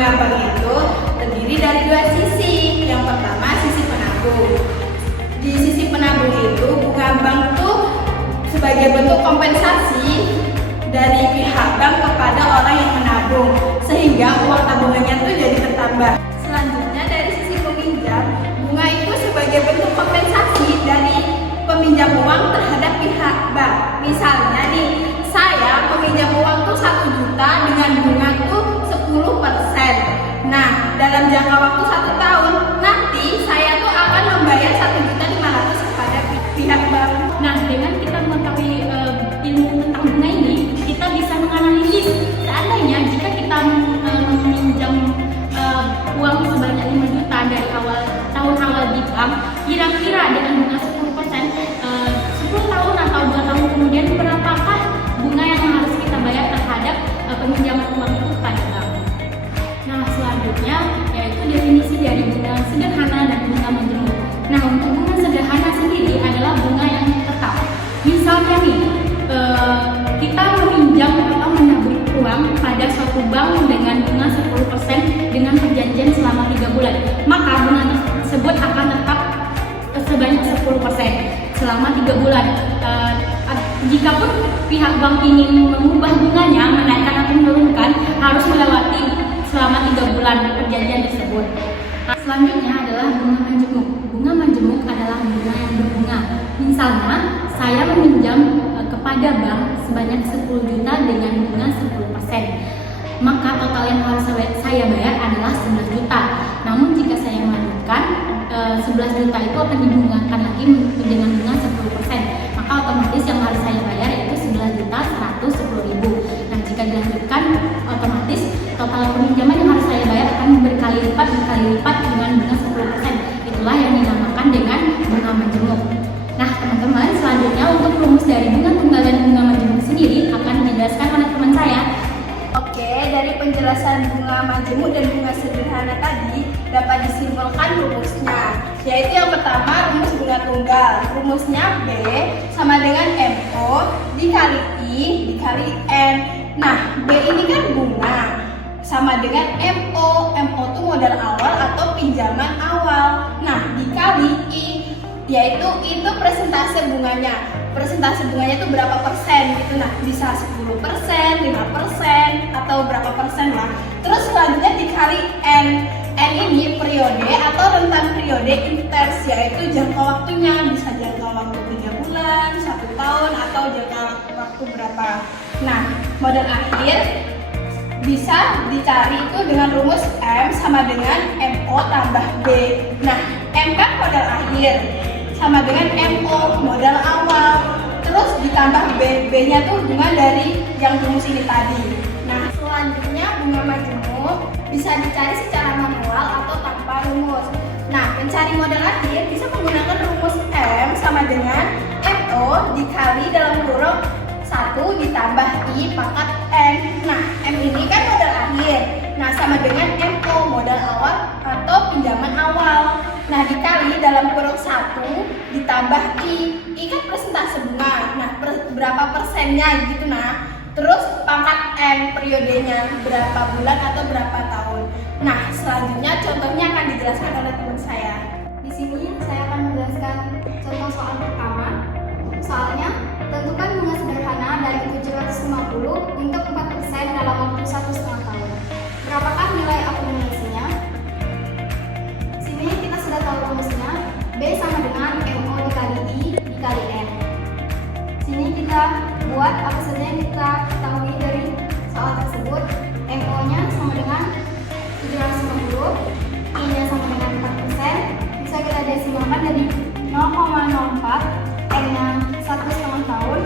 bunga bank itu terdiri dari dua sisi. Yang pertama sisi penabung. Di sisi penabung itu bunga bank tuh sebagai bentuk kompensasi dari pihak bank kepada orang yang menabung, sehingga uang tabungannya tuh jadi bertambah. Selanjutnya dari sisi peminjam, bunga itu sebagai bentuk kompensasi dari peminjam uang terhadap pihak bank. Misalnya nih, saya meminjam uang tuh 1 juta dengan bunga tuh 10%. Nah, dalam jangka waktu 1 tahun, nanti saya tuh akan membayar 1.500.000 kepada pihak bank. Nah, dengan kita mengetahui ilmu tentang bunga ini, kita bisa menganalisis seandainya jika kita meminjam uang sebanyak 5 juta dari tahun awal di bank, kira-kira dengan bunga 10%, 10 tahun atau 2 tahun kemudian berapakah bunga yang harus kita bayar terhadap peminjaman uang itu kepada bank. Nah, selanjutnya yaitu definisi dari bunga sederhana dan bunga menjemuk. Nah, untuk bunga sederhana sendiri adalah bunga yang tetap. Misalnya nih, kita meminjam atau menabung uang pada suatu bank dengan bunga 10% dengan perjanjian selama 3 bulan. Maka bunga tersebut akan tetap sebanyak 10% selama 3 bulan. Jikapun pihak bank ingin mengubah bunganya, menaikkan atau menurunkan, harus melewati selama 3 bulan perjanjian tersebut. Selanjutnya adalah bunga majemuk. Bunga majemuk adalah bunga yang berbunga. Misalnya, saya meminjam kepada bank sebanyak 10 juta dengan bunga 10%. Maka total yang harus saya bayar adalah 11 juta. Namun jika saya melanjutkan, 11 juta itu akan dibungakan lagi dengan bunga 10%. Maka otomatis yang harus saya bayar yaitu 11.110.000. Nah, jika dilanjutkan, otomatis total peminjaman yang harus saya bayar akan berkali lipat dengan bunga 10%. Itulah yang dinamakan dengan bunga majemuk. Nah, teman-teman, selanjutnya untuk rumus dari bunga tunggal dan bunga majemuk sendiri akan dijelaskan oleh teman saya. Oke, dari penjelasan bunga majemuk dan bunga sederhana tadi dapat disimpulkan rumusnya, yaitu yang pertama rumus bunga tunggal. Rumusnya B sama dengan MO dikali I dikali N. Nah, B ini kan bunga sama dengan MO. MO itu modal awal atau pinjaman awal. Nah, dikali I, yaitu itu persentase bunganya. Persentase bunganya itu berapa persen gitu. Nah, bisa 10%, 5% atau berapa persen lah. Terus selanjutnya dikali N. N ini periode atau rentan periode inters, yaitu jangka waktunya. Bisa jangka waktu 3 bulan, 1 tahun, atau jangka waktu berapa. Nah, modal akhir bisa dicari itu dengan rumus M sama dengan MO tambah B. Nah, M kan modal akhir sama dengan MO modal awal, terus ditambah B-nya tuh bunga dari yang rumus ini tadi. Nah, selanjutnya bunga majemuk bisa dicari secara manual atau tanpa rumus. Nah, mencari modal akhir bisa menggunakan rumus M sama dengan MO dikali dalam kurung 1 ditambah I pangkat N. Nah, M ini kan modal akhir. Nah, sama dengan MO modal awal atau pinjaman awal. Nah, dikali dalam kurung 1 ditambah I. I kan persentase bunga. Nah, berapa persennya gitu. Nah, terus pangkat N periodenya berapa bulan atau berapa tahun. Nah, selanjutnya contohnya akan dijelaskan oleh teman saya. Di sini saya akan menjelaskan contoh soal pertama. Soalnya, tentukan bunga sederhana dari 750 untuk 4% dalam waktu 1,5 tahun. Berapakah nilai akumulasinya? Sini kita sudah tahu rumusnya. B sama dengan MO dikali I dikali N. Sini kita buat apa saja yang kita ketahui dari soal tersebut. MO-nya sama dengan 750, I-nya sama dengan 4%. Bisa kita desimalkan dari 0,04, N-nya 1,5 tahun.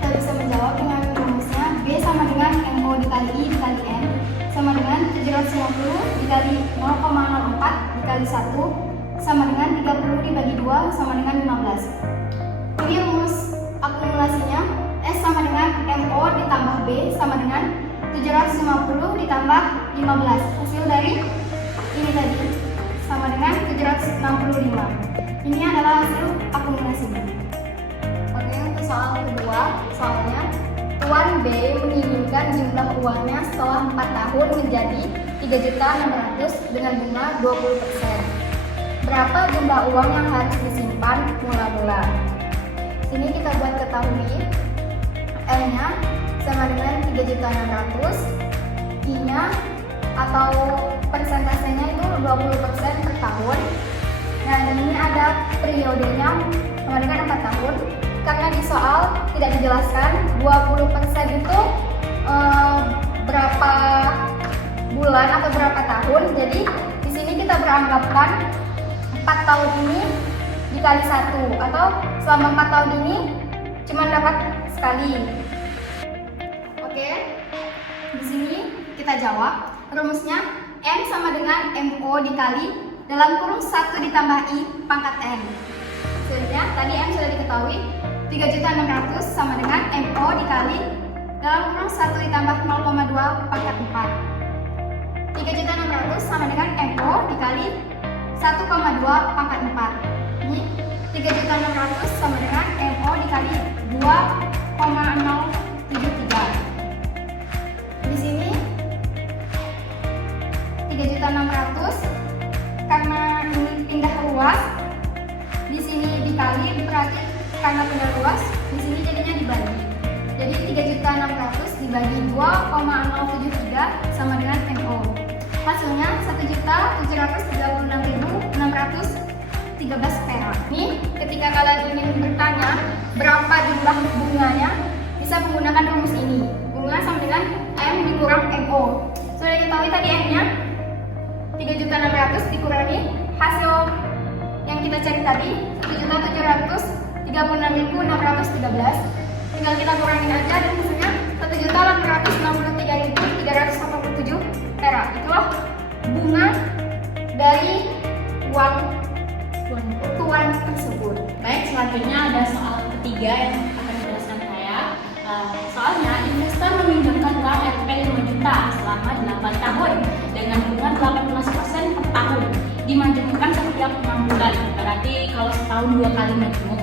Kita bisa menjawab dengan rumusnya B sama dengan MO dikali I dikali N sama dengan 750 dikali 0,04 dikali 1 sama dengan 30 dibagi 2 sama dengan 15. Ini rumus akumulasinya. S sama dengan MO ditambah B sama dengan 750 ditambah 15. Hasil dari ini tadi sama dengan 765. Ini adalah hasil akumulasinya. Oke, untuk soal kedua, soalnya Tuan B menginginkan jumlah uangnya setelah 4 tahun menjadi 3.600.000 dengan bunga 20%. Berapa jumlah uang yang harus disimpan mula-mula? Sini kita buat ketahui. M-nya sama dengan 3.600.000, I-nya atau persentasenya itu 20% per tahun. Nah, ini ada periodenya sama dengan 4 tahun. Karena di soal tidak dijelaskan 20% itu berapa bulan atau berapa tahun. Jadi di sini kita beranggapan 4 tahun ini dikali 1, atau selama 4 tahun ini cuma dapat sekali. Oke, di sini kita jawab. Rumusnya M sama dengan MO dikali dalam kurung 1 ditambah I pangkat N. Sebenarnya tadi M sudah diketahui, 3.600.000 sama dengan MO dikali dalam kurung 1 ditambah 0,2 pangkat 4. 3.600.000 sama dengan MO dikali 1,2 pangkat 4. Ini 3.600.000 sama dengan MO dikali 2,073. Di sini 3.600.000 karena ini pindah luas, di sini dikali, berarti karena pindah luas, di sini jadinya dibagi. Jadi 3.600.000 dibagi 2,073 sama dengan MO. Hasilnya 1.736.613 perak. Ini ketika kalian ingin bertanya berapa jumlah bunganya, bisa menggunakan rumus ini. Bunga sama dengan M dikurang MO. Sudah diketahui tadi M-nya 3.600.000 dikurangi hasil yang kita cari tadi 1.736.613. Tinggal kita kurangin aja dan hasilnya 1.863.387 perak. Itulah bunga dari uang tuan tersebut. Baik, selanjutnya ada soal ketiga yang akan dijelaskan saya. Soalnya, investor meminjamkan uang Rp 5 juta selama 8 tahun dengan bunga 18% per tahun, dimajemukkan setiap 6 bulan. Berarti kalau setahun 2 kali majemuk.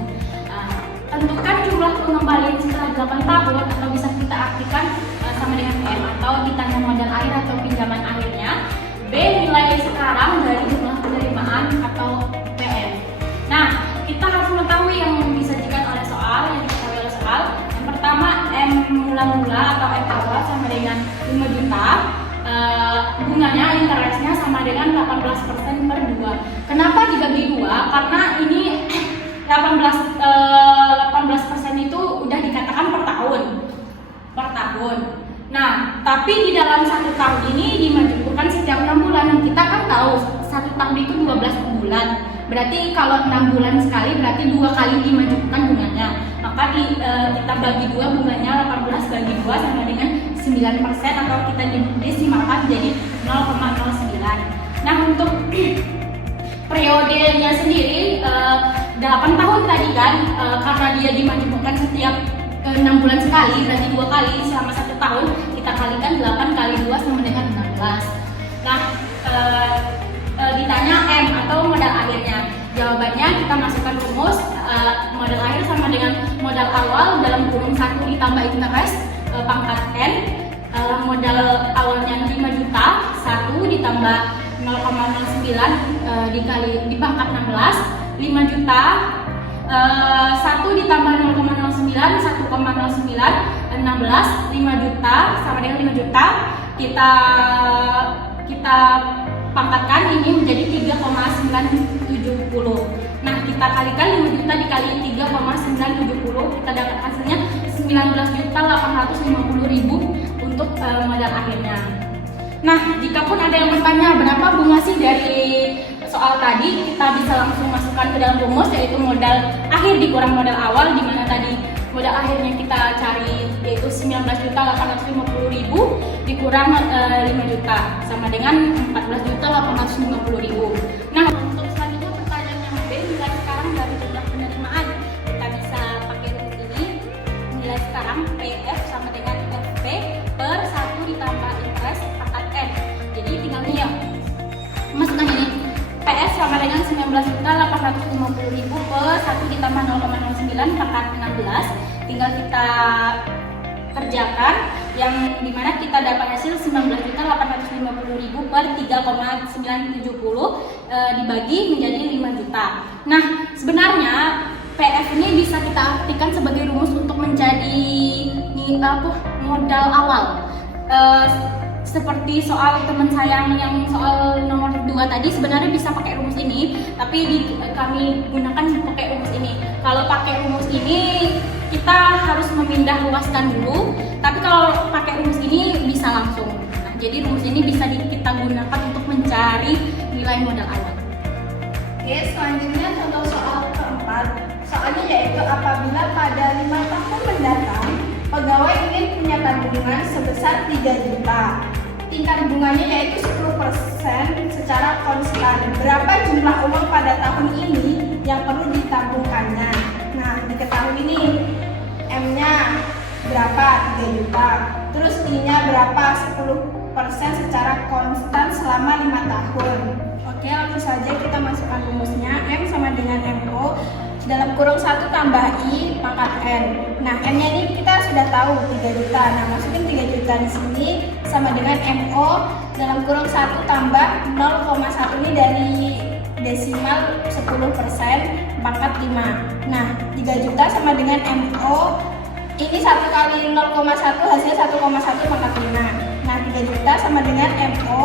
Tentukan jumlah pengembalian setelah 8 tahun, atau bisa kita artikan sama dengan M, atau ditanya modal akhir atau pinjaman akhirnya. B, nilai sekarang dari jumlah penerimaan atau PM. Nah, kita harus mengetahui yang disajikan oleh soal, yang diketahui oleh soal. Yang pertama, M mula-mula atau M awal sama dengan 5 juta. Bunganya, interestnya sama dengan 18% per 2. Kenapa dibagi 2? Karena ini 18% itu udah dikatakan per tahun. Nah, tapi di dalam 1 tahun ini dimajemukkan setiap 6 bulan. Kita kan tahu 1 tahun itu 12 bulan. Berarti kalau 6 bulan sekali, berarti 2 kali dimajemukkan bunganya. Maka kita bagi 2, bunganya 18 bagi 2 sama dengan 9%, atau kita desimalkan jadi 0,09. Nah, untuk periodenya sendiri 8 tahun tadi kan, karena dia dimajemukkan setiap 6 bulan sekali, berarti 2 kali selama 1 tahun. Kita kalikan 8 kali 2 sama dengan 16. Nah, ditanya M atau modal akhirnya. Jawabannya kita masukkan rumus. Modal akhir sama dengan modal awal dalam kurung 1 ditambah interest pangkat N. Modal awalnya 5 juta, 1 ditambah 0,09 dikali di pangkat 16, 5 juta, 1 ditambah 0,09, 1,09, 16, 5 juta sama dengan 5 juta. Kita pangkatkan ini menjadi 3,970. Nah, kita kalikan 5 juta dikali 3,970, kita dapat hasilnya 19.850.000 untuk modal akhirnya. Nah, jika pun ada yang bertanya berapa bunga sih dari soal tadi, kita bisa langsung masukkan ke dalam rumus, yaitu modal akhir dikurang modal awal, di mana tadi modal akhirnya kita cari yaitu 19.850.000 dikurang 5 juta sama dengan 14.850.000. Nah, untuk selanjutnya pertanyaan yang B, nilai sekarang dari jumlah penerimaan. Kita bisa pakai rumus ini. Nilai sekarang PF sama dengan FP per 1 ditambah interest pangkat N. Jadi tinggal nih ya, masukkan ini. PS sama dengan 19.850.000 per 1 ditambah 0,09 pangkat 16. Tinggal kita kerjakan, yang dimana kita dapat hasil 19.850.000 per 3,970 dibagi menjadi 5 juta. Nah, sebenarnya PF ini bisa kita artikan sebagai rumus untuk menjadi modal awal. Seperti soal teman saya yang soal nomor 2 tadi, sebenarnya bisa pakai rumus ini, tapi kami gunakan pakai rumus ini. Kalau pakai rumus ini kita harus memindah luaskan dulu, tapi kalau pakai rumus ini bisa langsung. Nah, jadi rumus ini bisa kita gunakan untuk mencari nilai modal awal. Oke, selanjutnya contoh soal keempat. Soalnya yaitu apabila pada 5 tahun mendatang pegawai ingin punya tabungan sebesar 3 juta. Tingkat bunganya yaitu 10% secara konstan. Berapa jumlah uang pada tahun ini yang perlu ditabungkannya? Nah, diketahui ini M-nya berapa? 3 juta. Terus I-nya berapa? 10% secara konstan selama 5 tahun. Oke, langsung saja kita masukkan rumusnya. M sama dengan MO dalam kurung 1 tambah I pangkat N. Nah, M-nya ini kita sudah tahu 3 juta. Nah, masukin 3 juta di sini sama dengan MO dalam kurung 1 tambah 0,1 ini dari desimal 10% pangkat 5. Nah, 3 juta sama dengan MO ini 1 kali 0,1 hasilnya 1,1 pangkat 5. Nah, 3 juta sama dengan MO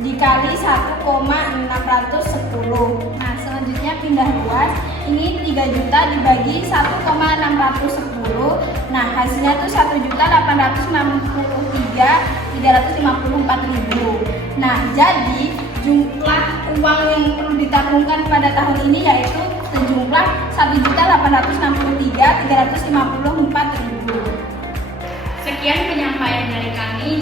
dikali 1,610. Nah, selanjutnya pindah luas. Ini 3 juta dibagi 1,610. Nah, hasilnya tuh 1.863.354.000. Nah, jadi jumlah uang yang perlu ditabungkan pada tahun ini yaitu sejumlah 1.863.354.000. Sekian penyampaian dari kami.